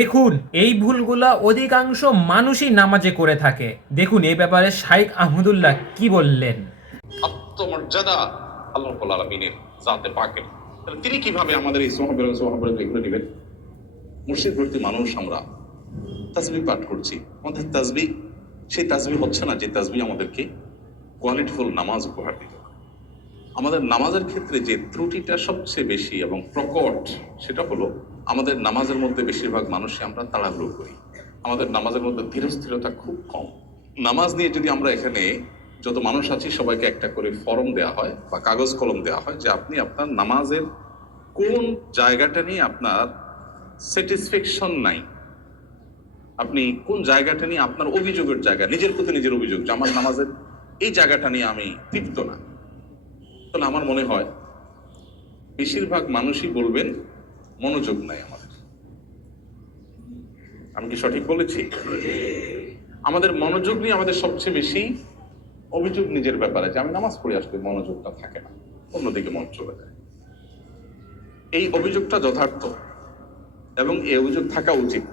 দেখুন, এই ভুলগুলা অধিকাংশ মানুষই নামাজে করে থাকে। দেখুন এই ব্যাপারে শাইখ আহমদুল্লাহ কি বললেন। আত্মমর্যাদা আল্লাহ রাব্বুল আলামিনের জাতে পাকের, তাহলে তিনি কিভাবে আমাদের এই সোহাবের এগুলো নেবেন? মুর্শিদ ভর্তি মানুষ আমরা তাসবিহ পাঠ করছি, আমাদের তাসবিহ সেই তাসবিহ হচ্ছে না যে তাসবিহ আমাদেরকে কোয়ালিটিফুল নামাজ উপহার দিতে পারে। আমাদের নামাজের ক্ষেত্রে যে ত্রুটিটা সবচেয়ে বেশি এবং প্রকট, সেটা হলো আমাদের নামাজের মধ্যে বেশিরভাগ মানুষই আমরা তাড়াহুড়ো করি। আমাদের নামাজের মধ্যে ধীরস্থিরতা খুব কম। নামাজ নিয়ে যদি আমরা এখানে যত মানুষ আছি সবাইকে একটা করে ফর্ম দেওয়া হয় বা কাগজ কলম দেওয়া হয় যে আপনি আপনার নামাজের কোন জায়গাটা নিয়ে আপনার স্যাটিসফ্যাকশন নাই, আপনি কোন জায়গাটা নিয়ে আপনার অভিযোগের জায়গা, নিজের প্রতি নিজের অভিযোগ যে আমার নামাজের এই জায়গাটা নিয়ে আমি তৃপ্ত না, তাহলে আমার মনে হয় বেশিরভাগ মানুষই বলবেন মনোযোগ নাই আমাদের। আমি কি সঠিক বলেছি? আমাদের মনোযোগ নিয়ে আমাদের সবচেয়ে বেশি অভিযোগ নিজের ব্যাপারে, যে আমি নামাজ পড়ে আসলে মনোযোগটা থাকে না, অন্যদিকে মন চলে যায়। এই অভিযোগটা যথার্থ এবং এই অভিযোগ থাকা উচিত,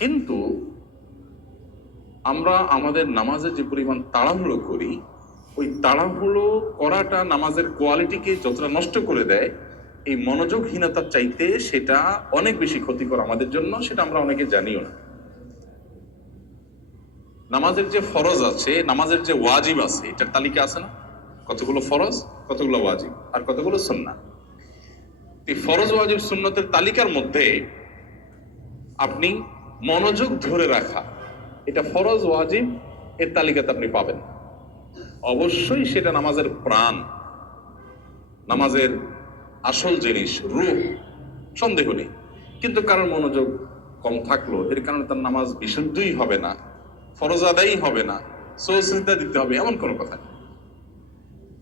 কিন্তু আমরা আমাদের নামাজে যে পরিমাণ তাড়াহুড়ো করি, ওই তাড়াহুড়ো করাটা নামাজের কোয়ালিটিকে যতটা নষ্ট করে দেয়, এই মনোযোগহীনতার চাইতে সেটা অনেক বেশি ক্ষতিকর আমাদের জন্য, সেটা আমরা অনেকে জানিও না। নামাজের যে ফরজ আছে, নামাজের যে ওয়াজিব আছে, এটার তালিকা আছে না? কতগুলো ফরজ, কতগুলো ওয়াজিব, আর কতগুলো সুন্নাহ। এই ফরজ ওয়াজিব সুন্নতের তালিকার মধ্যে আপনি মনোযোগ ধরে রাখা, এটা ফরজ ওয়াজিব এর তালিকাতে আপনি পাবেন। অবশ্যই সেটা নামাজের প্রাণ, নামাজের আসল জিনিস, রূহ, সন্দেহ নেই। কিন্তু কারোর মনোযোগ কম থাকলো, এর কারণে তার নামাজ বিশুদ্ধই হবে না, ফরজ আদায়ই হবে না, সজদা দিতে হবে, এমন কোনো কথা নেই।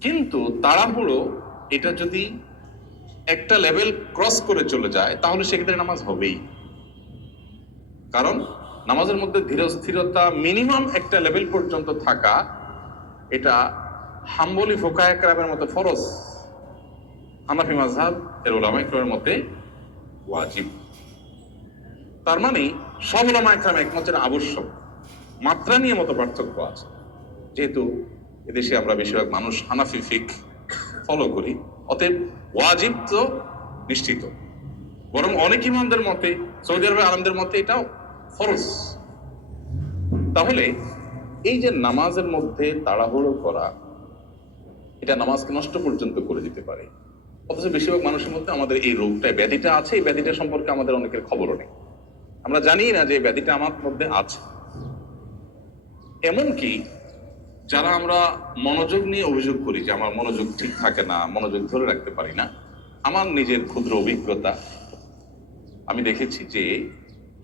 কিন্তু তাড়াহুড়ো এটা যদি একটা লেভেল ক্রস করে চলে যায়, তাহলে সেক্ষেত্রে নামাজ হবেই। কারণ নামাজের মধ্যে ধীরস্থিরতা মিনিমাম একটা লেভেল পর্যন্ত থাকা, এটা হাম্বলি ফুকাহে কেরামের মতে ফরজ, হানাফি মাযহাব এর উলামায়ে কেরামের মতে ওয়াজিব। তার মানে সব উলামায়ে কেরাম একমত এটা আবশ্যক। মাত্রা নিয়ে মত পার্থক্য আছে। যেহেতু এদেশে আমরা বেশিরভাগ মানুষ হানাফি ফিকহ ফলো করি, অতএব ওয়াজিব তো নিশ্চিত। বরং অনেক ইমামদের মতে, সৌদি আরবের আলেমদের মতে এটাও ফরজ। তাহলে এই যে নামাজের মধ্যে তাড়াহুড়ো করা, এটা নামাজকে নষ্ট পর্যন্ত করে দিতে পারে। অথচ বেশিরভাগ মানুষের মধ্যে আমাদের এই রোগটা, ব্যাধিটা আছে। এই ব্যাধিটা সম্পর্কে আমাদের অনেকের খবরও নেই, আমরা জানি না যে এই ব্যাধিটা আমার মধ্যে আছে। এমনকি যারা আমরা মনোযোগ নিয়ে অভিযোগ করি যে আমার মনোযোগ ঠিক থাকে না, মনোযোগ ধরে রাখতে পারি না, আমার নিজের ক্ষুদ্র অভিজ্ঞতা, আমি দেখেছি যে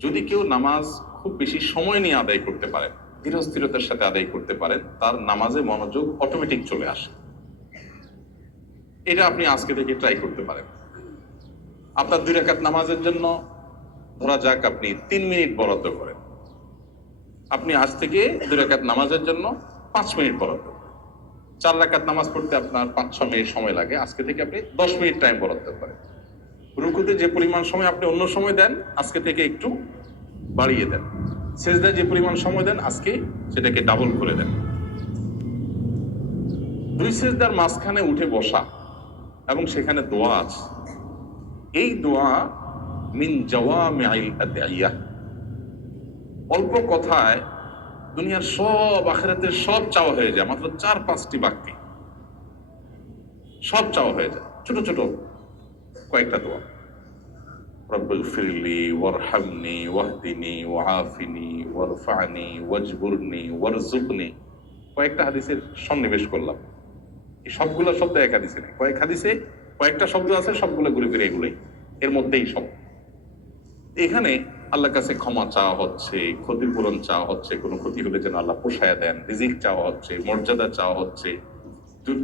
যদি কেউ নামাজ খুব বেশি সময় নিয়ে আদায় করতে পারেন, ধীরস্থিরতার সাথে আদায় করতে পারেন, তার নামাজে মনোযোগ অটোমেটিক চলে আসে। এটা আপনি আজকে থেকে ট্রাই করতে পারেন। আপনার 2 রাকাত নামাজের জন্য ধরা যাক আপনি 3 মিনিট বরাদ্দ করেন, আপনি আজ থেকে 2 রাকাত নামাজের জন্য 5 মিনিট বরাদ্দ করেন। 4 রাকাত নামাজ পড়তে আপনার 5-6 মিনিট সময় লাগে, আজকে থেকে আপনি 10 মিনিট টাইম বরাদ্দ করেন। রুকুতে যে পরিমাণ সময় আপনি অন্য সময় দেন, আজকে থেকে একটু বাড়িয়ে দেন। সেজদায় যে পরিমাণ সময় দেন, আজকে সেটাকে ডাবল করে দেন। 2 সেজদার মাঝখানে উঠে বসা এবং সেখানে দোয়া আছে। এই দোয়া মিন জাওয়ামিআল আদিয়া, অল্প কথায় দুনিয়ার সব, আখিরাতের সব চাওয়া হয়ে যায়, মাত্র 4-5টি বাক্যে সব চাওয়া হয়ে যায়। ছোট ছোট কয়েকটা দোয়া, রব্বিগফিরলি ওয়ারহামনি ওয়াহদিনি ওয়াআফিনি ওয়ারফা'নি ওয়াজবুরনি ওয়ারযুকনি। কয়েকটা হাদিসের সন্নিবেশ করলাম। এই সবগুলো শব্দ এক হাদিসে নেই, কয়েক হাদিসে কয়েকটা শব্দ আছে, সবগুলো ঘুরে ফিরে এগুলোই, এর মধ্যেই সব। এখানে আল্লাহর কাছে ক্ষমা চাওয়া হচ্ছে, ক্ষতিপূরণ চাওয়া হচ্ছে, কোনো ক্ষতি হলে যেন আল্লাহ পোষায়া দেন, রিজিক চাওয়া হচ্ছে, মর্যাদা চাওয়া হচ্ছে,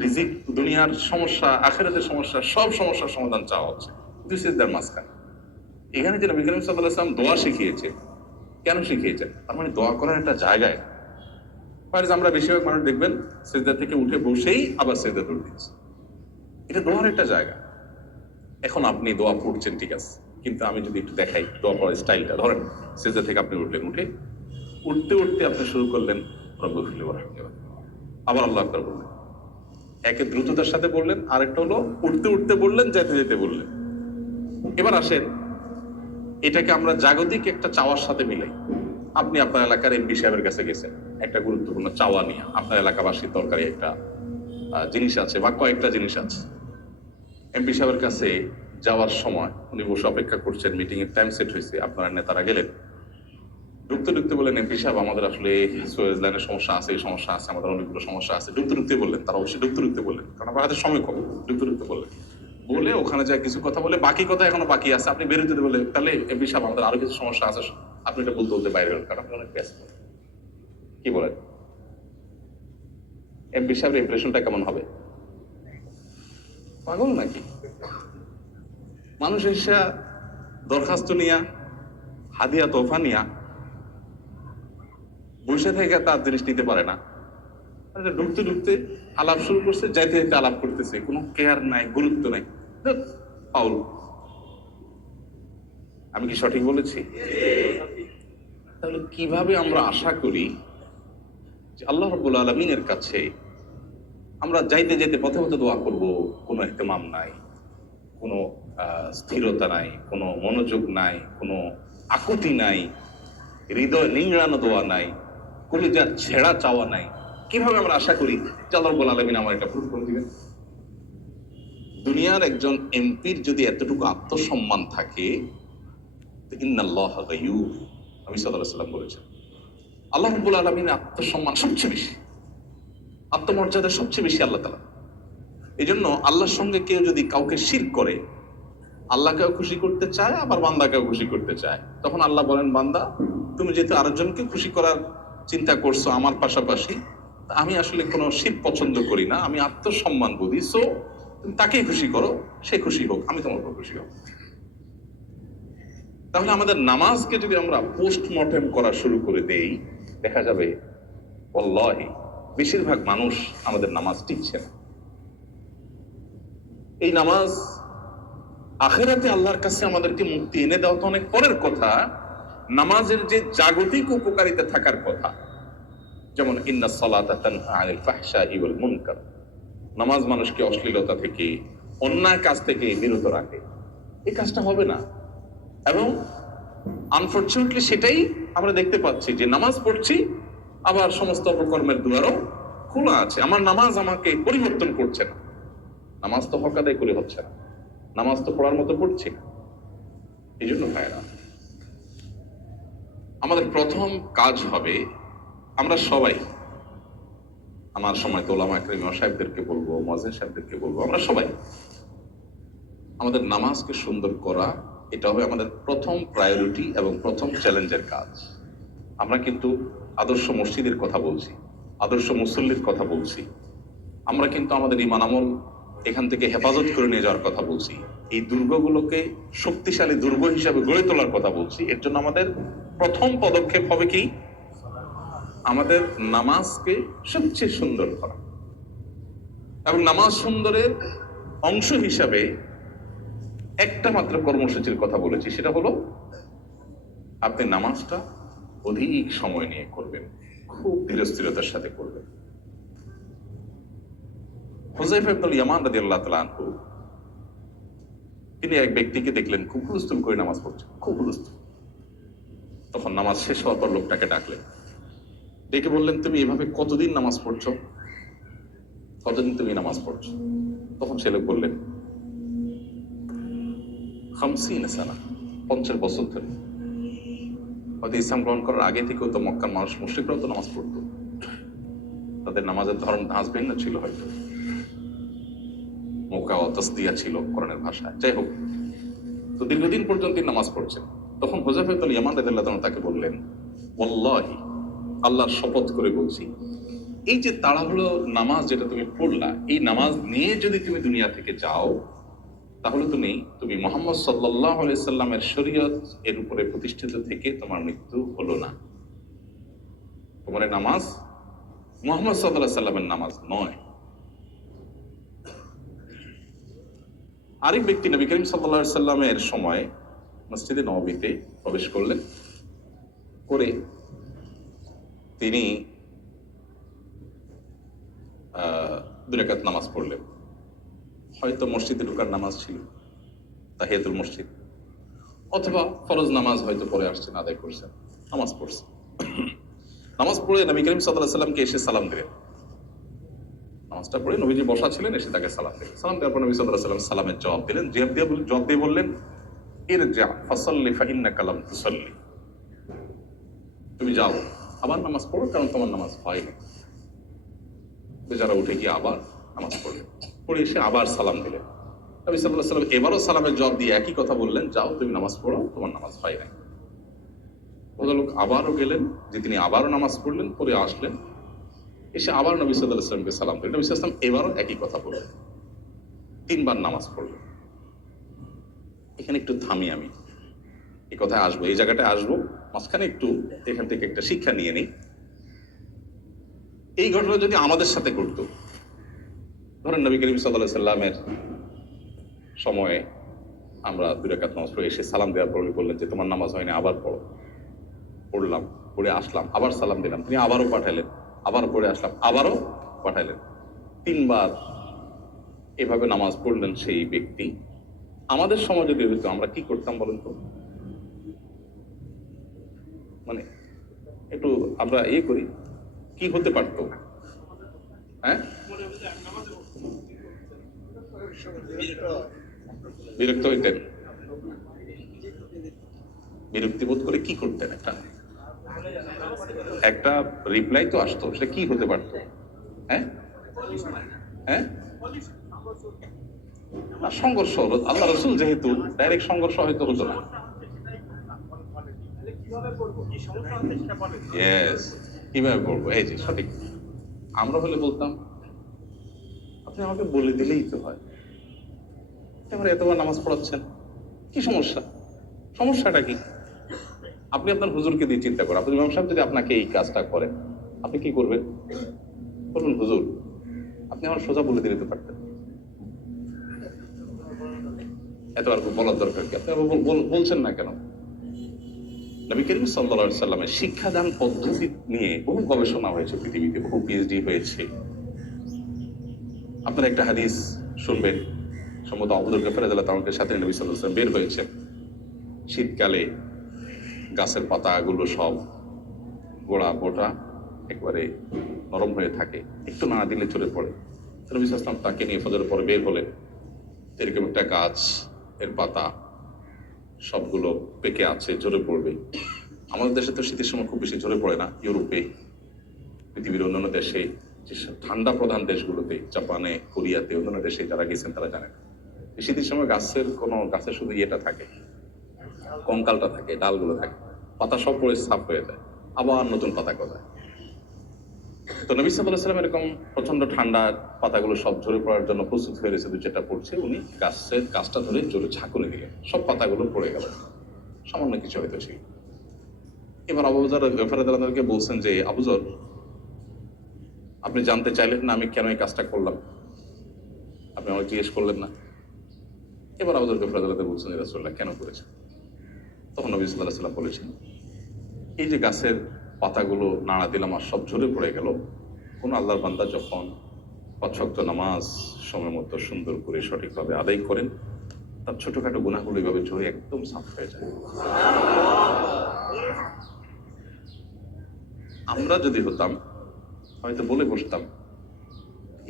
রিজিক, দুনিয়ার সমস্যা, আখিরাতের সমস্যা, সব সমস্যার সমাধান চাওয়া হচ্ছে 2 সিজদার মাঝখানে। এখানে যে নবী করিম সাল্লাল্লাহু আলাইহি ওয়াসাল্লাম দোয়া শিখিয়েছে, কেন শিখিয়েছেন? তার মানে দোয়া করার একটা জায়গায়। আমরা বেশিরভাগ মানুষ দেখবেন সিজদা থেকে উঠে বসেই আবার সিজদা দৌড় দিচ্ছে। এটা দোয়ার একটা জায়গা। এখন আপনি দোয়া পড়ছেন, ঠিক আছে, কিন্তু আমি যদি একটু দেখাই দোয়া পড়ার স্টাইলটা, ধরেন সেজদা থেকে আপনি উঠলেন, উঠতে উঠতে আপনি শুরু করলেন রব্বিগফিরলি ওয়ারহামনি, আবার আল্লাহু আকবার বললেন। একে দ্রুততার সাথে বললেন, আরেকটা হলো উঠতে উঠতে বললেন, যেতে যেতে বললেন। এবার আসেন, এটাকে আমরা জাগতিক একটা চাওয়ার সাথে মিলাই। আপনি আপনার এলাকার এমপি সাহেবের কাছে গেছেন একটা গুরুত্বপূর্ণ চাওয়া নিয়ে, আপনার এলাকাবাসীর দরকারি একটা জিনিস আছে বা কয়েকটা জিনিস আছে। এমপি সাহেবের কাছে যাওয়ার সময় উনি বসে অপেক্ষা করছেন, মিটিং এর টাইম সেট হয়েছে, আপনারা নেতারা গেলেন। ঢুকতে ঢুকতে বললেন, এমপি সাহেব আমাদের আসলে সুয়েজ লাইনের সমস্যা আছে, এই সমস্যা আছে, আমাদের অনেকগুলো সমস্যা আছে। ঢুকতে ঢুকতে বললেন, তারা অবশ্যই ঢুকতে ঢুকতে বললেন, কারণ আমার হাতে সময় কম। ঢুকতে ঢুকতে বললেন, বলে ওখানে যা কিছু কথা বলে বাকি কথা এখনো বাকি আছে, আপনি বেরোতে বলে, তাহলে এমপি সাহেব আমাদের আরো কিছু সমস্যা আছে, আপনি এটা বলতে বলতে বাইরে হলেন, কারণ আপনি অনেক ব্যস্ত। কি বলেন, এমপি সাহেবের ইমপ্রেশনটা কেমন হবে? পাগল নাকি? মানুষ এসে দরখাস্ত নিয়া, হাদিয়া তোফা নিয়া বসে থেকে তার জিনিস নিতে পারে না। ঢুকতে ঢুকতে আলাপ শুরু করছে, যাইতে যাইতে আলাপ করতেছে, কোনো কেয়ার নাই, গুরুত্ব নাই। পাউল, আমি কি সঠিক বলেছি? তাহলে কিভাবে আমরা আশা করি যে আল্লাহ রাব্বুল আলামিনের কাছে আমরা যাইতে যাইতে পথে পথে দোয়া করব, কোনো ইহতিমাম নাই, কোনো স্থিরতা নাই, কোনো মনোযোগ নাই, কোনো আকুতি নাই, হৃদয় নিংড়ানো দোয়া নাই, কলিজার ছেঁড়া চাওয়া নাই। কিভাবে আমরা আশা করি যে আল্লাহ রাব্বুল আলামিন আমার এটা পূরণ করে দিবেন? দুনিয়ার একজন এমপির যদি এতটুকু আত্মসম্মান থাকে, ইন্নাল্লাহা গায়ুর, নবী সাল্লাল্লাহু আলাইহি ওয়াসাল্লাম বলেছেন, আল্লাহ রাব্বুল আলামিনের আত্মসম্মান সবচেয়ে বেশি, আত্মমর্যাদা সবচেয়ে বেশি আল্লাহ তাআলা। এই জন্য আল্লাহর সঙ্গে কেউ যদি কাউকে শিরক করে, আল্লাহকেও খুশি করতে চায়, আবার বান্দাকেও খুশি করতে চায়, তখন আল্লাহ বলেন, বান্দা তুমি যেহেতু আরেকজনকে খুশি করার চিন্তা করছো আমার পাশাপাশি, আমি আসলে কোনো শিরক পছন্দ করি না, আমি আত্মসম্মান বুঝি, সো তুমি তাকেই খুশি করো, সে খুশি হোক, আমি তোমার উপর খুশি হোক। তাহলে আমাদের নামাজকে যদি আমরা পোস্টমর্টেম করা শুরু করে দেই, দেখা যাবে ওয়াল্লাহি বেশিরভাগ মানুষ আমাদের নামাজ টিকছে না। এই নামাজ আখিরাতে আল্লাহর কাছে আমাদেরকে মুক্তি এনে দেওয়া তো অনেক পরের কথা, নামাজের যে জাগতিক উপকারিতা থাকার কথা, যেমন ইন্নাস সালাতা তানহা আনিল ফাহশাই ওয়াল মুনকার, নামাজ মানুষকে অশ্লীলতা থেকে, অন্যায় কাজ থেকে বিরত রাখে, এই কাজটা হবে না। এবং আনফরচুনেটলি সেটাই আমরা দেখতে পাচ্ছি, যে নামাজ পড়ছি আবার সমস্ত অপকর্মের দুয়ারও খোলা আছে। আমার নামাজ আমাকে পরিবর্তন করছে না, নামাজ তো হক আদায় করে হচ্ছে না, নামাজ তো পড়ার মতো পড়ছি না। এই জন্য ভাইরা, আমাদের প্রথম কাজ হবে, আমরা সবাই, আমার সময় তো ওলামা একরাম সাহেবদেরকে বলবো, মুয়াজ্জিন সাহেবদেরকে বলবো, আমরা সবাই আমাদের নামাজকে সুন্দর করা, এটা হবে আমাদের প্রথম প্রায়োরিটি এবং প্রথম চ্যালেঞ্জের কাজ। আমরা কিন্তু আদর্শ মসজিদের কথা বলছি, আদর্শ মুসল্লির কথা বলছি, আমরা কিন্তু আমাদের ঈমান আমল এখান থেকে হেফাজত করে নিয়ে যাওয়ার কথা বলছি, এই দুর্গগুলোকে শক্তিশালী দুর্গ হিসাবে গড়ে তোলার কথা বলছি। এর জন্য আমাদের প্রথম পদক্ষেপ হবে কি? আমাদের নামাজকে সবচেয়ে সুন্দর করা। এবং নামাজ সুন্দরের অংশ হিসাবে একটা মাত্র কর্মসূচির কথা বলেছি, সেটা হলো আপনি নামাজটা অধিক সময় নিয়ে করবেন, খুব ধীরস্থিরতার সাথে করবেন। হুযায়ফা ইবনুল ইয়ামান রাদিয়াল্লাহু তাআলা আনহু, তিনি এক ব্যক্তিকে দেখলেন খুব হুলস্থুল করে নামাজ পড়ছে, খুব হুলস্থুল। তখন নামাজ শেষ হওয়ার পর লোকটাকে ডাকলেন, ডেকে বললেন, তুমি এভাবে কতদিন নামাজ পড়ছো? কতদিন তুমি নামাজ পড়ছো? তখন সে লোক বললেন, 50 সানা, 50 বছর ধরে। হয়তো ইসলাম গ্রহণ করার আগে থেকেও তো মক্কার মানুষ, মুশরিকরাও তো নামাজ পড়তো, তাদের নামাজের ধরন ধাঁচ ভিন্ন ছিল, হয়তো মক্কা ও তাসদিয়া ছিল কোরআনের ভাষায়। যাই হোক, তো দীর্ঘদিন পর্যন্ত নামাজ পড়ছেন। তখন হুযায়ফা ইবনুল ইয়ামান রাদিয়াল্লাহু তাআলা তাকে বললেন, ওয়াল্লাহি, আল্লাহর শপথ করে বলছি, এই যে তাড়াহুড়ো নামাজ যেটা তুমি পড়লা, এই নামাজ নিয়ে যদি তুমি দুনিয়া থেকে যাও, তাহলে তুমি মুহাম্মদ সাল্লাল্লাহু আলাইহি সাল্লামের শরীয়ত এর উপরে প্রতিষ্ঠিত থেকে তোমার মৃত্যু হলো না। তোমার নামাজ মুহাম্মদ সাল্লাল্লাহু আলাইহি সাল্লামের নামাজ নয়। আরেক ব্যক্তি নবী করিম সাল্লাল্লাহু আলাইহি সাল্লামের সময় মসজিদে নববীতে প্রবেশ করলেন, করে তিনি 2 রাকাত নামাজ পড়লেন। হয়তো মসজিদে ঢোকার নামাজ ছিল, তাহিয়াতুল মসজিদ, অথবা ফরজ নামাজ হয়তো পরে আসছেন, আদায় করছেন, নামাজ পড়ছেন। নামাজ পড়ে নবী করিম সাল্লাল্লাহু আলাইহি সাল্লামকে এসে সালাম দিলেন। নামাজটা পড়ে নবীজি বসা ছিলেন, এসে তাকে সালাম দিলেন। সালাম দেওয়ার পর নবী সাল্লাল্লাহু আলাইহি সাল্লাম সালামের জবাব দিলেন। জবাব দিয়ে বললেন, ইরজা ফাসাল্লি ফাইন্নাকা লাম তুসাল্লি, তুমি যাও আবার নামাজ পড়ো, কারণ তোমার নামাজ হয়নি। বেচারা উঠে গিয়ে আবার নামাজ পড়লেন, পড়ে এসে আবার সালাম দিলেন। নবী সাল্লাল্লাহু আলাইহি সাল্লাম এবারও সালামের জবাব দিয়ে একই কথা বললেন, যাও তুমি নামাজ পড়ো, তোমার নামাজ হয় নাই। ভদ্রলোক আবারও গেলেন, যে তিনি আবারও নামাজ পড়লেন, পরে আসলেন, এসে আবার নবী সাল্লাল্লাহু আলাইহি সাল্লামকে সালাম দিলেন। নবী সাল্লাল্লাহু আলাইহি সাল্লাম এবারও একই কথা বললেন, 3 বার নামাজ পড়লেন। এখানে একটু থামি, আমি এই কথায় আসবো, এই জায়গাটায় আসবো, মাঝখানে একটু এখান থেকে একটা শিক্ষা নিয়ে নিই। এই ঘটনা যদি আমাদের সাথে ঘটতো, ধরেন নবী করিম সাল্লাল্লাহু আলাইহি সাল্লামের সময়ে আমরা 2 রাকাত নামাজ পড়ে এসে সালাম দেওয়ার পর উনি বললেন যে তোমার নামাজ হয়নি, আবার পড়ো। পড়লাম, পড়ে আসলাম, আবার সালাম দিলাম, তিনি আবারও পাঠাইলেন, আবার পড়ে আসলাম, আবারও পাঠাইলেন। 3 বার এভাবে নামাজ পড়লেন সেই ব্যক্তি। আমাদের সময় যদি হইতো, আমরা কি করতাম বলেন তো? মানে একটু আমরা করি, কি হতে পারতো? হ্যাঁ, বিরক্ত হইতেন, বিরক্তি বোধ করে কি করতেন? একটা রিপ্লাই তো আসতো, সেটা কি হতে পারতো? হ্যাঁ হ্যাঁ, না, সংঘর্ষ হলো। আল্লাহ রাসূল যেহেতু, ডাইরেক্ট সংঘর্ষ হয়তো হতো না। ইয়েস, কিভাবে পড়বো, এই যে সঠিক। আমরা হলে বলতাম, আপনি আমাকে বলে দিলেই তো হয়, আমরা এতবার নামাজ পড়াচ্ছেন, কি সমস্যা? সমস্যাটা কি? আপনি আপনার হুজুরকে দিয়ে চিন্তা করেন, আপনার ইমাম সাহেব যদি আপনাকে এই কাজটা করেন, আপনি কি করবেন? বলুন, হুজুর আপনি আমার সোজা বলে দিতে পারতেন, এত আর বলার দরকার কি? আপনি বলছেন না কেন? নবী করিম সাল্লাল্লাহু আলাইহি সাল্লামের শিক্ষাদান পদ্ধতি নিয়ে বহু গবেষণা হয়েছে পৃথিবীতে, বহু পিএইচডি হয়েছে। আপনারা একটা হাদিস শুনবেন, সম্ভবত আবু যর গফার রাদিয়াল্লাহু তাআলার সাথে নবী সাল্লাল্লাহু আলাইহি সাল্লাম বের হয়েছেন। শীতকালে গাছের পাতাগুলো সব গোড়া বোটা একবারে নরম হয়ে থাকে, একটু না দিলে চলে পড়ে। নবী সাল্লাল্লাহু আলাইহি সাল্লাম তাকে নিয়ে ফজরের পরে বের হলেন। এরকম একটা গাছ, এর পাতা সবগুলো পেকে আছে, ঝরে পড়বে। আমাদের দেশে তো শীতের সময় খুব বেশি ঝরে পড়ে না। ইউরোপে, পৃথিবীর অন্যান্য দেশে, যে ঠান্ডা প্রধান দেশগুলোতে, জাপানে, কোরিয়াতে, অন্যান্য দেশে যারা গেছেন তারা জানেন, শীতের সময় গাছের শুধু ইয়েটা থাকে, কঙ্কালটা থাকে, ডালগুলো থাকে, পাতা সব পড়ে সাফ হয়ে যায়, আবার নতুন পাতা গজায়। তো নবী সাল্লাল্লাহু আলাইহি ওয়াসাল্লাম এরকম প্রচন্ড ঠান্ডার পাতাগুলো সব ঝরে পড়ার জন্য প্রস্তুত হয়ে রয়েছে, যেটা পড়ছে, উনি গাছটা ধরে জোরে ঝাঁকুনি দিলেন, সব পাতাগুলো পড়ে গেল, সামান্য কিছু হয়তো ছিল। এবার আবু যর গফার রাদিয়াল্লাহু তাআলাকে বলছেন যে, আবু যর, আপনি জানতে চাইলেন না আমি কেন এই কাজটা করলাম? আপনি আমাকে জিজ্ঞেস করলেন না? এবার আবু যর গফার রাদিয়াল্লাহু তাআলা বলছেন, ইয়া রাসূলুল্লাহ, কেন করেছেন? তখন নবী সাল্লাল্লাহু আলাইহি ওয়াসাল্লাম বলেছেন, এই যে গাছের পাতাগুলো নাড়া দিলাম আর সব ঝরে পড়ে গেল, কোন আল্লাহর বান্দা যখন 5 ওয়াক্ত নামাজ সময় মতো সুন্দর করে সঠিকভাবে আদায় করেন, তার ছোটখাটো গুনাহগুলো এইভাবে ঝরে একদম সাফ হয়ে যায়। আমরা যদি হতাম, হয়তো বলে বসতাম,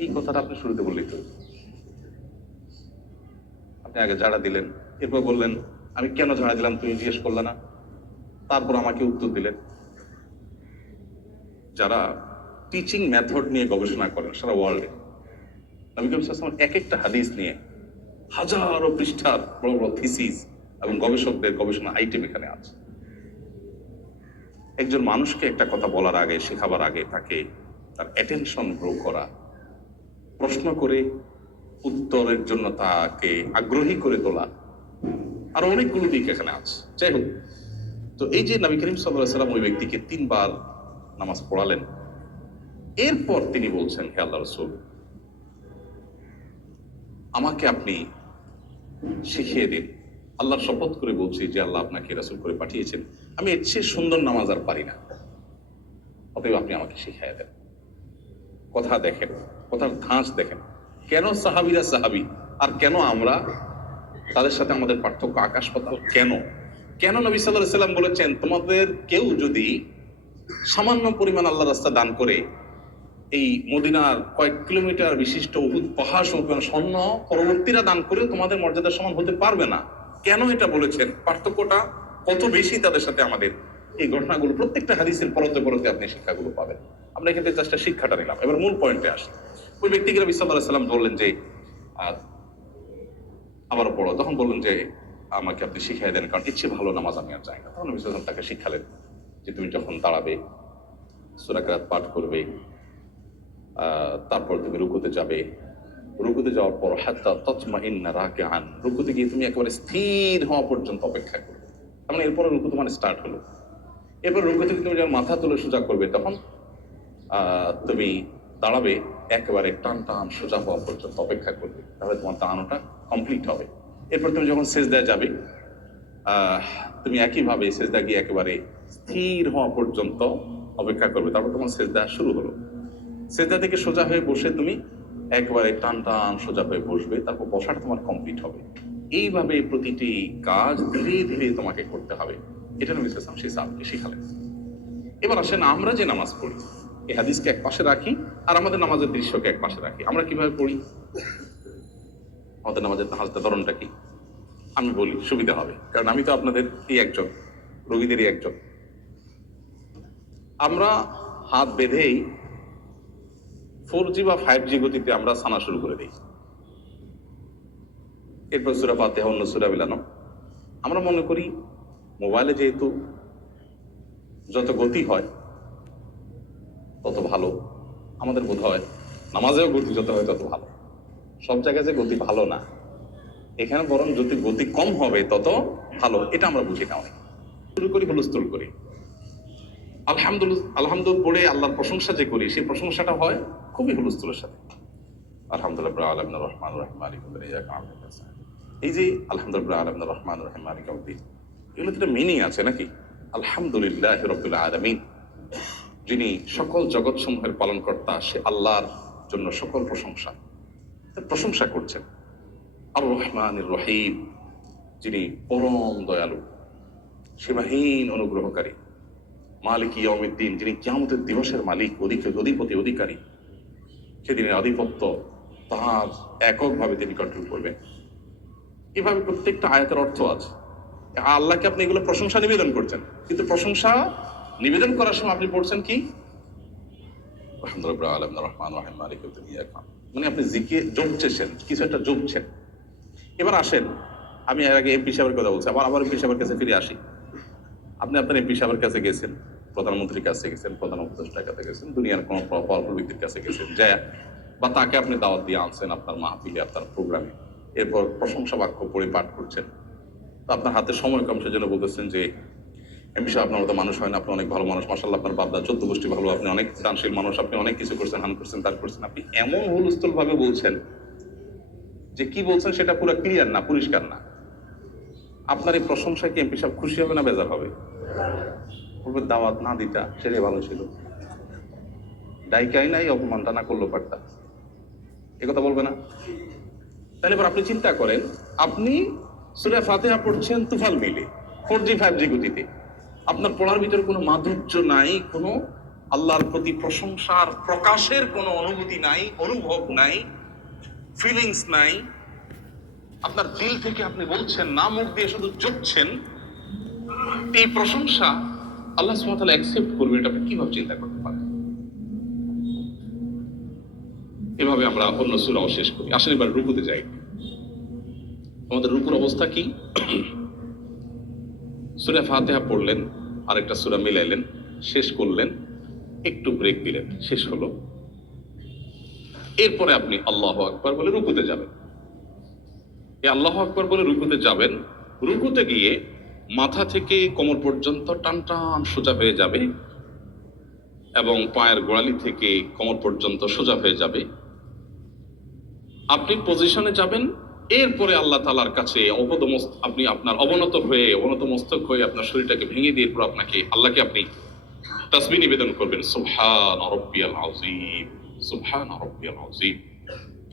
এই কথাটা আপনি শুরুতে বললেই তো। আপনি আগে ঝাড়া দিলেন, এরপর বললেন আমি কেন ঝাড়া দিলাম তুমি জিজ্ঞেস করলে না, তারপর আমাকে উত্তর দিলেন। যারা টিচিং মেথড নিয়ে গবেষণা করেন সারা ওয়ার্ল্ডে, নবী করিম সাল্লাল্লাহু আলাইহি ওয়াসাল্লাম এক একটা হাদিস নিয়ে হাজারো পৃষ্ঠার বড় বড় থিসিস এবং গবেষকদের গবেষণা আইটেম এখানে আছে। একজন মানুষকে একটা কথা বলার আগে, শেখাবার আগে তাকে তার অ্যাটেনশন গ্রো করা, প্রশ্ন করে উত্তরের জন্য তাকে আগ্রহী করে তোলা, আর অনেকগুলো দিক এখানে আছে। যাই হোক, তো এই যে নবী করিম সাল্লাল্লাহু আলাইহি ওয়াসাল্লাম ওই ব্যক্তিকে 3 বার নামাজ পড়ালেন, এরপর তিনি বলছেন, হে আল্লাহর রাসূল, আমাকে আপনি শিখিয়ে দিন আল্লাহর শপথ করে বলছি যে আল্লাহ আপনাকে রাসূল করে পাঠিয়েছেন, আমি এর চেয়ে সুন্দর নামাজ আর পারি না, অতএব আপনি আমাকে শিখাইয়া দেন। কথা দেখেন, কথার ধাঁচ দেখেন, কেন সাহাবীরা সাহাবী আর কেন আমরা, তাদের সাথে আমাদের পার্থক্য আকাশ পাতাল। কেন কেন নবী সাল্লাল্লাহু আলাইহি সাল্লাম বলেছেন, তোমাদের কেউ যদি সামান্য পরিমাণ আল্লাহর রাস্তা দান করে এই মদিনার কয়েক কিলোমিটার বিশিষ্ট উহুদ পাহাড় সমপরিমাণ স্বর্ণ পরবর্তীরা দান করে তোমাদের মর্যাদার সমান হতে পারবে না। কেন এটা বলেছেন? পার্থক্যটা কত বেশি তাদের সাথে আমাদের। এই ঘটনাগুলো প্রত্যেকটা হাদিসের পরতে পরতে আপনি শিক্ষাগুলো পাবেন। আমরা এখানে জাস্ট শিক্ষাটা নিলাম, এবার মূল পয়েন্টে আসি। ওই ব্যক্তিকে নবী সাল্লাল্লাহু আলাইহি সাল্লাম বললেন যে আবারও পড়ো, তখন বললেন যে আমাকে আপনি শিখাই দেন, কারণ ইচ্ছে ভালো নামাজ আমি আর চাই না। তখন নবী সাল্লাল্লাহু আলাইহি ওয়াসাল্লাম তাকে শিখালেন যে তুমি যখন দাঁড়াবে সূরা কিরাত পাঠ করবে, তারপর তুমি রুকুতে যাবে, রুকুতে যাওয়ার পর হাত্তা তাতমাইন্না রাকিআন, রুকুতে গিয়ে তুমি একেবারে স্থির হওয়া পর্যন্ত অপেক্ষা করবে। তার মানে এরপরে রুকু তোমার স্টার্ট হলো। এরপর রুকু থেকে তুমি যখন মাথা তুলে সোজা করবে, তখন তুমি দাঁড়াবে, একেবারে টান টান সোজা হওয়া পর্যন্ত অপেক্ষা করবে, তাহলে তোমার দাঁড়ানোটা কমপ্লিট হবে। এরপর তুমি যখন সেজদায় যাবে, তুমি একইভাবে সেজদা গিয়ে একেবারে স্থির হওয়া পর্যন্ত অপেক্ষা করবে, তারপর তোমার সেজদা শুরু হলো। সেজদা থেকে সোজা হয়ে বসে তুমি একবারে টান টান সোজা হয়ে বসবে, তারপর বসাটা তোমার কমপ্লিট হবে। এইভাবে প্রতিটি কাজ ধীরে ধীরে তোমাকে করতে হবে। এটা নবী সাল্লাল্লাহু আলাইহি ওয়াসাল্লাম সেই সাহাবীকে শিখালেন। এবার আসেন আমরা যে নামাজ পড়ি, এই হাদিসকে এক পাশে রাখি আর আমাদের নামাজের দৃশ্যকে এক পাশে রাখি। আমরা কিভাবে পড়ি? আমাদের নামাজের নামাজটা ধরনটা কি আমি বলি, সুবিধা হবে, কারণ আমি তো আপনাদের এই একজন, রোগীদেরই একজন। আমরা হাত বেঁধেই 4G বা 5G গতিতে আমরা সানা শুরু করে দিই। এরপর সূরা ফাতিহা, অন্য সূরা মিলানো। আমরা মনে করি মোবাইলে যেহেতু যত গতি হয় তত ভালো, আমাদের বোধ হয় নামাজেও গতি যত হয় তত ভালো। সব জায়গায় যে গতি ভালো না, এখানে বরং যদি গতি কম হবে তত ভালো, এটা আমরা বুঝি না। অনেক শুরু করি হুলস্থুল করি, আলহামদুলিল্লাহ পড়ে আল্লাহর প্রশংসা যে করি, সেই প্রশংসাটা হয় খুবই হুলস্থুলের সাথে। আলহামদুলিল্লাহ রাব্বিল আলামিন রহমানির রহিম মালিকিল ইয়াউমিদ্দিন ইয়াকা না'বুদু ওয়া ইয়াকা নাস্তাঈন। এই যে আলহামদুলিল্লাহ রাব্বিল আলামিন রহমানির রহিম মালিকিল ইয়াউমিদ্দিন, এগুলোতে একটা মিনিং আছে নাকি? আলহামদুলিল্লাহি রাব্বিল আলামিন, যিনি সকল জগৎ সমূহের পালনকর্তা, সে আল্লাহর জন্য সকল প্রশংসা, প্রশংসা করছেন। আর রহমানির রহিম, যিনি পরম দয়ালু, সীমাহীন অনুগ্রহকারী। মালিক ইয়াউমিদ্দিন, যিনি কিয়ামতের দিবসের মালিক, অধিপতি, অধিকারী। সেদিনের আধিপত্য তার এককভাবে তিনি কন্ট্রোল করবেন। এভাবে প্রত্যেকটা আয়াতের অর্থ আছে। আল্লাহকে আপনি এগুলো প্রশংসা নিবেদন করছেন, কিন্তু প্রশংসা নিবেদন করার সময় আপনি পড়ছেন কি? আলহামদুলিল্লাহ রাব্বিল আলামিন রহমানির রহিম মালিকিল ইয়াউমিদ্দিন ইয়াকা, মানে আপনি জিকির জপছেন, কিছু একটা জপছেন। এবার আসেন, আমি এর আগে এমপি সাহেবের কথা বলছি, আবার এমপি সাহেবের কাছে ফিরে আসি। আপনি আপনার এমপি সাহেবের কাছে গেছেন, প্রধানমন্ত্রীর কাছে গেছেন, প্রধান উপদেষ্টার কাছে গেছেন, দুনিয়ার কোনো পাওয়ারফুল ব্যক্তির কাছে গেছেন, যায় বা তাকে আপনি দাওয়াত দিয়ে আনছেন আপনার মাহফিলে, আপনার প্রোগ্রামে। এরপর প্রশংসা বাক্য পড়ে পাঠ করছেন। তো আপনার হাতে সময় কম, সেজন্য বলতেছেন যে এমপি সাহেব আপনার মতো মানুষ হয় না, আপনি অনেক ভালো মানুষ, মাশাআল্লাহ আপনার বাপদা 14 গোষ্ঠী ভালো, আপনি অনেক দানশীল মানুষ, আপনি অনেক কিছু করছেন, হান করছেন, তার করছেন। আপনি এমন হুলস্থুল ভাবে বলছেন যে কি বলছেন সেটা পুরো ক্লিয়ার না, পরিষ্কার না। আপনার এই প্রশংসায় কি এমপি সাহেব খুশি হবে না বেজার হবে? বলবে দাওয়াত না দিতা সেটাই ভালো ছিল, ডাইকাই নাই, অপমানটা না করলো পারতা, এ কথা বলবে না? তাহলে এবার আপনি চিন্তা করেন, আপনি সূরা ফাতিহা পড়ছেন তুফাল মিলে 4G 5G গতিতে, আপনার পড়ার ভিতরে কোনো মাধুর্য নাই, কোনো আল্লাহর প্রতি প্রশংসার প্রকাশের কোনো অনুভূতি নাই, অনুভব নাই, ফিলিংস নাই। আপনার দিল থেকে আপনি বলছেন না, মুখ দিয়ে শুধু জপছেন। এই প্রশংসা আল্লাহ সুবহানাহু ওয়া তাআলা অ্যাকসেপ্ট করবেন, এটা আপনি কিভাবে চিন্তা করতে পারেন? এভাবে আমরা অন্য সূরাও শেষ করি। আসেন এবার রুকুতে যাই। আমাদের রুকুর অবস্থা কি? সূরা ফাতিহা পড়লেন, আরেকটা সূরা মিলাইলেন, শেষ করলেন, একটু ব্রেক দিলেন, শেষ হলো। এরপরে আপনি আল্লাহু আকবার বলে রুকুতে যাবেন। এই আল্লাহু আকবার বলে রুকুতে যাবেন। রুকুতে গিয়ে মাথা থেকে কোমর পর্যন্ত টান টান সোজা হয়ে যাবে এবং পায়ের গোড়ালি থেকে কোমর পর্যন্ত সোজা হয়ে যাবে। আপনি পজিশনে যাবেন, এরপরে আল্লাহ তাআলার কাছে আপনি আপনার অবনত মস্তক হয়ে আপনার শরীরটাকে ভেঙে দিয়ে এরপর আল্লাহকে আপনি তাসবিহ নিবেদন করবেন, সুবহান রাব্বিয়াল আযীম, সুবহান রাব্বিয়াল আযীম।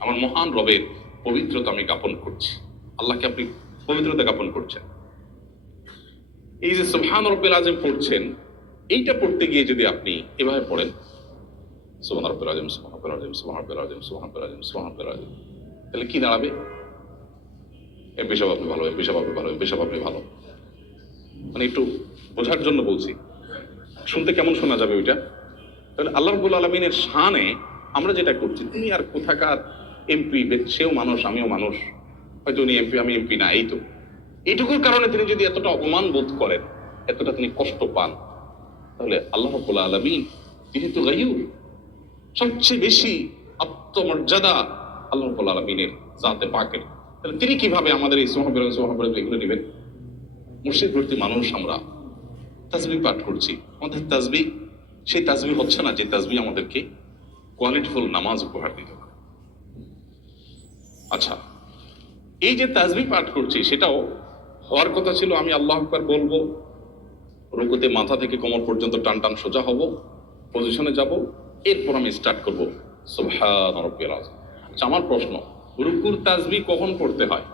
আমার মহান রবের পবিত্রতা আমি জ্ঞাপন করছি। আল্লাহকে আপনি পবিত্রতা জ্ঞাপন করছেন। এই যে সুবহান রাব্বিল আযীম পড়ছেন, এইটা পড়তে গিয়ে যদি আপনি এভাবে পড়েন, সুবহান রাব্বিল আযীম, সুবহান রাব্বিল আযীম, সুবহান রাব্বিল আযীম, সুবহান রাব্বিল আযীম, সুবহান রাব্বিল আযীম, তাহলে কি দাঁড়াবে? এমপি আপনি ভালো, এমপি আপনি ভালো, এমপি আপনি ভালো। মানে একটু বোঝার জন্য বলছি, শুনতে কেমন শোনা যাবে ওইটা? তাহলে আল্লাহ রাব্বুল আলামিনের শানে আমরা যেটা করছি, তুমি আর কোথাকার এমপি, সেও মানুষ আমিও মানুষ, হয়তো উনি এমপি আমি এমপি না, এই তো এইটুকুর কারণে তিনি যদি এতটা অপমান বোধ করেন, এতটা তিনি কষ্ট পান, তাহলে আল্লাহ রাব্বুল আলামিন তিনি তো গায়ুব, সবচেয়ে বেশি আত্মমর্যাদা আল্লাহ রাব্বুল আলামিনের জাতে পাকের। তাহলে তিনি কিভাবে আমাদের এই সুবহানাল্লাহ এগুলো নেবেন? মুর্শিদ ভর্তি মানুষ আমরা, তাসবিহ পাঠ করছি, আমাদের তাসবিহ সেই তাসবিহ হচ্ছে না যে তাসবিহ আমাদেরকে কোয়ালিটিফুল নামাজ উপহার দিতে পারে। আচ্ছা, এই যে তাসবিহ পাঠ করছি সেটাও হওয়ার কথা ছিল আমি আল্লাহু আকবার বলবো, রুকুতে মাথা থেকে কোমর পর্যন্ত টান টান সোজা হব, পজিশনে যাব, এরপর আমি স্টার্ট করব সুবহান রাব্বিয়াল আযীম। আচ্ছা, আমার প্রশ্ন, রুকুর তাসবিহ কখন পড়তে হয়?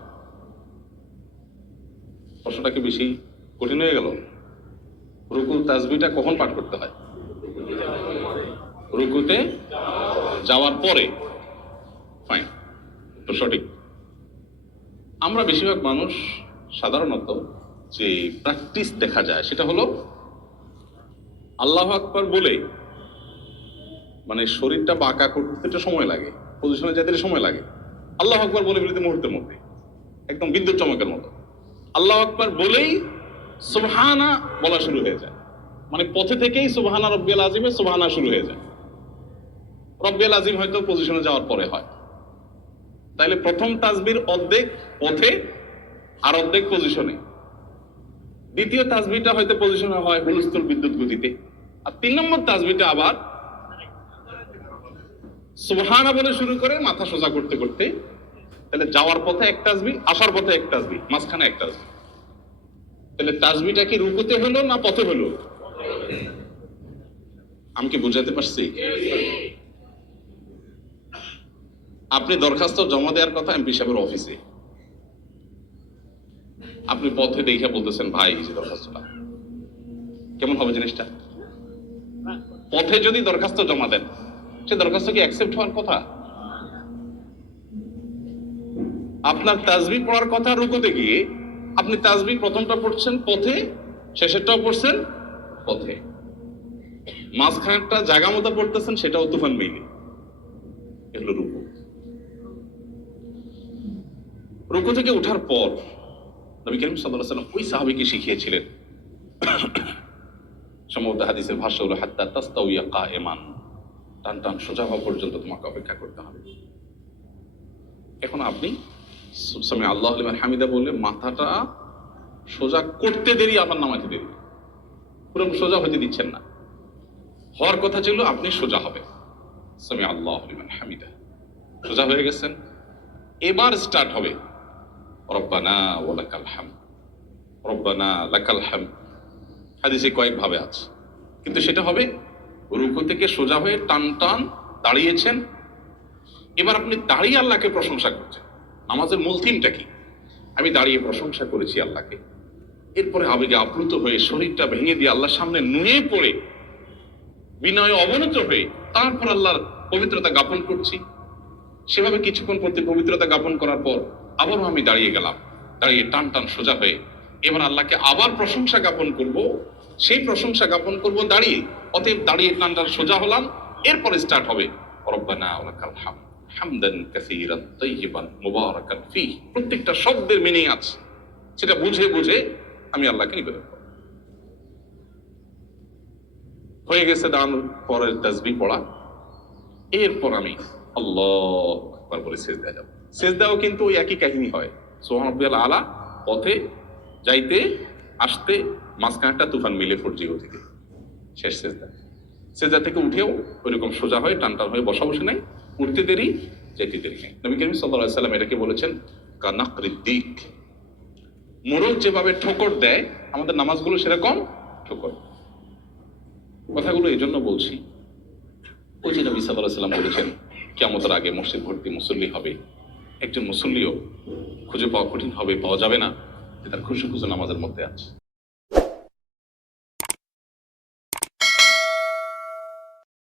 প্রশ্নটা কি বেশি কঠিন হয়ে গেল? রুকুর তাসবিহটা কখন পাঠ করতে হয়? রুকুতে যাওয়ার পরে। ফাইন, তো সঠিক। আমরা বেশিরভাগ মানুষ সাধারণত যে প্র্যাকটিস দেখা যায় সেটা হলো আল্লাহু আকবার বলে মানে শরীরটা বাঁকা করতে একটু সময় লাগে, পজিশনে যেতে সময় লাগে। আল্লাহু আকবার বলে ফেলতে মুহূর্তের মধ্যে, একদম বিদ্যুৎ চমকের মতো আল্লাহু আকবার বলেই সুবহানা বলা শুরু হয়ে যায়। মানে পথে থেকেই সুবহানা রাব্বিয়াল আযীমে সুবহানা শুরু হয়ে যায়। রাব্বিয়াল আযীম হয়তো পজিশনে যাওয়ার পরে হয়। তাইলে প্রথম তাসবিহর অর্ধেক পথে আর অর্ধেক পজিশনে। দ্বিতীয় তাসবিহটা হয়তো পজিশনে হয় হুলস্থুল বিদ্যুৎ গতিতে। আর 3 নম্বর তাসবিহটা আবার সুবহানা বলে শুরু করে মাথা সোজা করতে করতে, তাহলে যাওয়ার পথে এক তাসবিহ, আসার পথে এক তাসবিহ, মাঝখানে এক তাসবিহ। তাহলে তাসবিহটা কি রুকুতে হলো না পথে হলো? আমি কি বুঝাতে পারছি? আপনি দরখাস্ত জমা দেওয়ার কথা এমপি সাহেবের অফিসে, আপনি পথে দেখে বলতেছেন ভাই এই যে দরখাস্তটা, কেমন হবে জিনিসটা? পথে যদি দরখাস্ত জমা দেন, সে দরখাস্ত কি অ্যাকসেপ্ট হওয়ার কথা? আপনার তাসবিহ পড়ার কথা রুকুতে গিয়ে আপনি তাসবিহ প্রথমটা পড়ছেন পথে, শেষেরটাও পড়ছেন পথে, মাঝখানেরটা জায়গা মতো পড়তেছেন, সেটাও তুফান মিলে। এগুলো রুকু। রুকু থেকে ওঠার পর নবী করিম সাল্লাল্লাহু আলাইহি ওয়াসাল্লাম ওই সাহাবীকে শিখিয়েছিলেন, সম্ভবত হাদিসের ভাষ্য হলো হাত্তা তাস্তাউইয়া কায়েমান, টান টান সোজা হওয়া পর্যন্ত তোমাকে অপেক্ষা করতে হবে। এখন আপনি সামি আল্লাহু লিমান হামিদা বলে মাথাটা সোজা করতে দেরি, আবার নামাতে দেরি, পুরো সোজা হতে দিচ্ছেন না। হওয়ার কথা ছিল আপনি সোজা হবে, সামি আল্লাহু লিমান হামিদা, সোজা হয়ে গেছেন। এবার স্টার্ট হবে রব্বানা ওয়া লাকাল হামদ, রব্বানা লাকাল হামদ। হাদিসে কয়েক ভাবে আছে, কিন্তু সেটা হবে রুকু থেকে সোজা হয়ে টান টান দাঁড়িয়েছেন। এবার আপনি দাঁড়িয়ে আল্লাহকে প্রশংসা করছেন। নামাজের মূল থিমটা কি? আমি দাঁড়িয়ে প্রশংসা করেছি আল্লাহকে। এরপরে আবেগে আপ্লুত হয়ে শরীরটা ভেঙে দিয়ে আল্লাহর সামনে নুয়ে পড়ে বিনয়ে অবনত হয়ে তারপর আল্লাহর পবিত্রতা জ্ঞাপন করছি। সেভাবে কিছুক্ষণ প্রতি পবিত্রতা জ্ঞাপন করার পর আবারও আমি দাঁড়িয়ে গেলাম, দাঁড়িয়ে টান টান সোজা হয়ে এবার আল্লাহকে আবার প্রশংসা জ্ঞাপন করব। সেই প্রশংসা জ্ঞাপন করব দাঁড়িয়ে, অতএব দাঁড়িয়ে টান টান সোজা হলাম। এরপরে স্টার্ট হবে রব্বানা ওয়া লাকাল হামদ হামদান কাসীরান তাইয়িবান মুবারাকান ফীহি। প্রত্যেকটা শব্দের মিনিং আছে, সেটা বুঝে বুঝে আমি আল্লাহকে নিবেদন করব। হয়ে গেছে দাঁড়ানোর পরের তাসবিহ পড়া। এরপর আমি আল্লাহু আকবার বলে সিজদা যাব। সিজদাও কিন্তু ওই একই কাহিনী হয়, সুবহান রাব্বিয়াল আলা, পথে যাইতে আসতে মাঝখানটা তুফান মিলে ফরজি গতিতে শেষ সিজদা। সিজদা থেকে উঠেও ওইরকম সোজা হয়ে টান টান হয়ে বসা বসে নাই, উঠতে দেরি যেতে দেরি নেই। নবী করিম সাল্লাল্লাহু আলাইহি ওয়াসাল্লাম এটাকে বলেছেন কানাকরিদ দিক, মোড়ক যেভাবে ঠোকর দেয় আমাদের নামাজগুলো সেরকম ঠোকর। কথাগুলো এই জন্য বলছি, ওই যে নবী সাল্লাল্লাহু আলাইহি ওয়াসাল্লাম বলেছেন কিয়ামতের আগে মসজিদ ভর্তি মুসল্লি হবে, একজন মুসল্লিও খুঁজে পাওয়া কঠিন হবে, পাওয়া যাবে না যে তার খুশু খুশু নামাজের মধ্যে আছে।